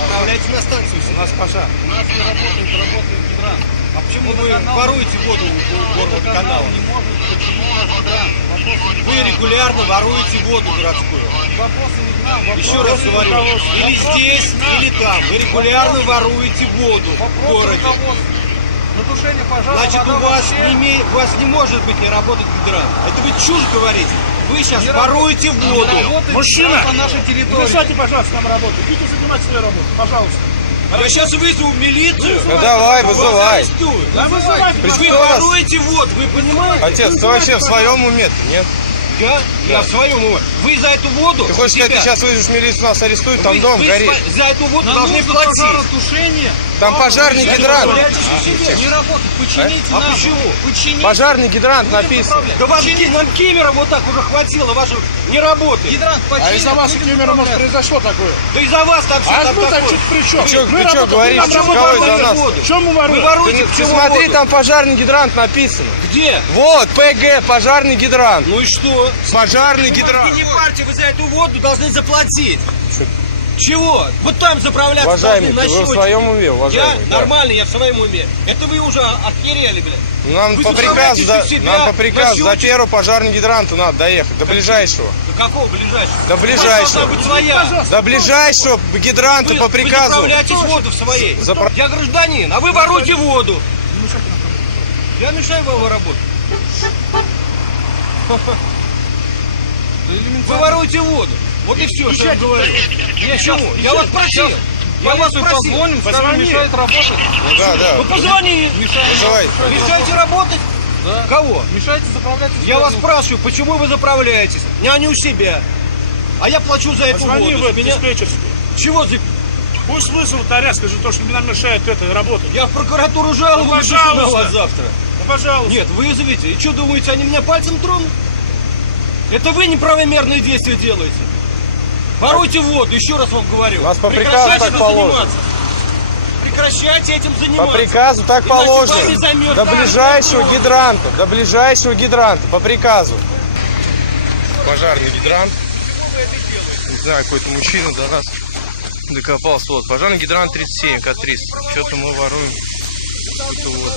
Направляйте на станцию. У нас пожар. У нас не работает гидрант. А почему вы воруете воду у горводоканала? Не может, почему у нас гидрант? Вы регулярно воруете воду городскую. Вопросы не к нам. Еще раз говорю, или здесь, или там. Вы регулярно воруете воду в городе. Затушение пожара. Значит, у вас не может быть не работать гидрант. Это вы чушь говорите. Вы сейчас воруете воду. Мужчина, по нашей территории. мешайте, пожалуйста, нам работать. Идите занимать свою работу, пожалуйста. Я сейчас вызову милицию. Ну давай, вызывай. Да вызывайте, Вы воруете воду, вы понимаете? Отец, ты вообще в своем уме, нет? Я в своем уме. Вы за эту воду... Ты хочешь сказать, ты сейчас вызовешь милицию, нас арестуют, там дом горит? За эту воду должны платить. Пожаротушение. Там пожарный гидрант. Не работает. Почините А нам. почему? Почините. Пожарный гидрант написан. Да вам Кемера вот так уже хватило, вашу не работает. Гидрант почините. А из-за вас, Кемера, может, произошло такое? Да из-за вас там все А там мы так такое. чуть при чем? Ты что говоришь? Почему вы Кого из-за воруете нас? воду? Чем мы Вы воруем? воруете Ты почему смотри, воду? там пожарный гидрант написано. Где? Вот, ПГ, пожарный гидрант. Ну и что? Пожарный Вы гидрант. не парьте, вы за эту воду должны заплатить. Чего? Вот там заправляться Уважаемый, должны на ты вы в счете. своем уме, Я уважаемый? Да. нормально, я в своем уме. Это вы уже охерели, блядь. Нам Вы по приказу, заправляетесь у себя нам по на приказу до счетчик. первого пожарного гидранту надо доехать, до ближайшего. До какого ближайшего? До ближайшего. Должна быть своя. До ближайшего гидранта по Вы приказу. заправляетесь воду в своей. Запра- Я гражданин, а вы воруете воду. Я мешаю вам работать. Вы воруете воду. Вот и все, что я говорю. Почему? Я вас просил. Я вас просил. Позвоним, скажем, мешает работать. Ну да, да. Вы позвони. Вызывай. Мешаете работать? Да. Кого? Мешаете заправляться. Я вас спрашиваю, почему вы заправляетесь? Не у себя. А я плачу за эту Позвони воду. в С меня... диспетчерскую. Чего за... Пусть вызовут арест, скажи то, что нам мешает это работать. Я в прокуратуру жалобу Ну, напишу на пожалуйста. вас завтра. Ну, пожалуйста. Нет, вызовите. И что думаете, они меня пальцем тронут? Это вы неправомерные действия делаете. Воруйте воду, еще раз вам говорю. У нас по приказу Прекращайте так этим положено. заниматься. Прекращайте этим По заниматься. приказу так Иначе вами положено. займет До каждый ближайшего второй. гидранта. До ближайшего гидранта. По приказу. Пожарный гидрант. Не знаю, какой-то мужчина до нас докопался. Вот, пожарный гидрант 37, К-300. Что-то мы воруем. Какую-то воду.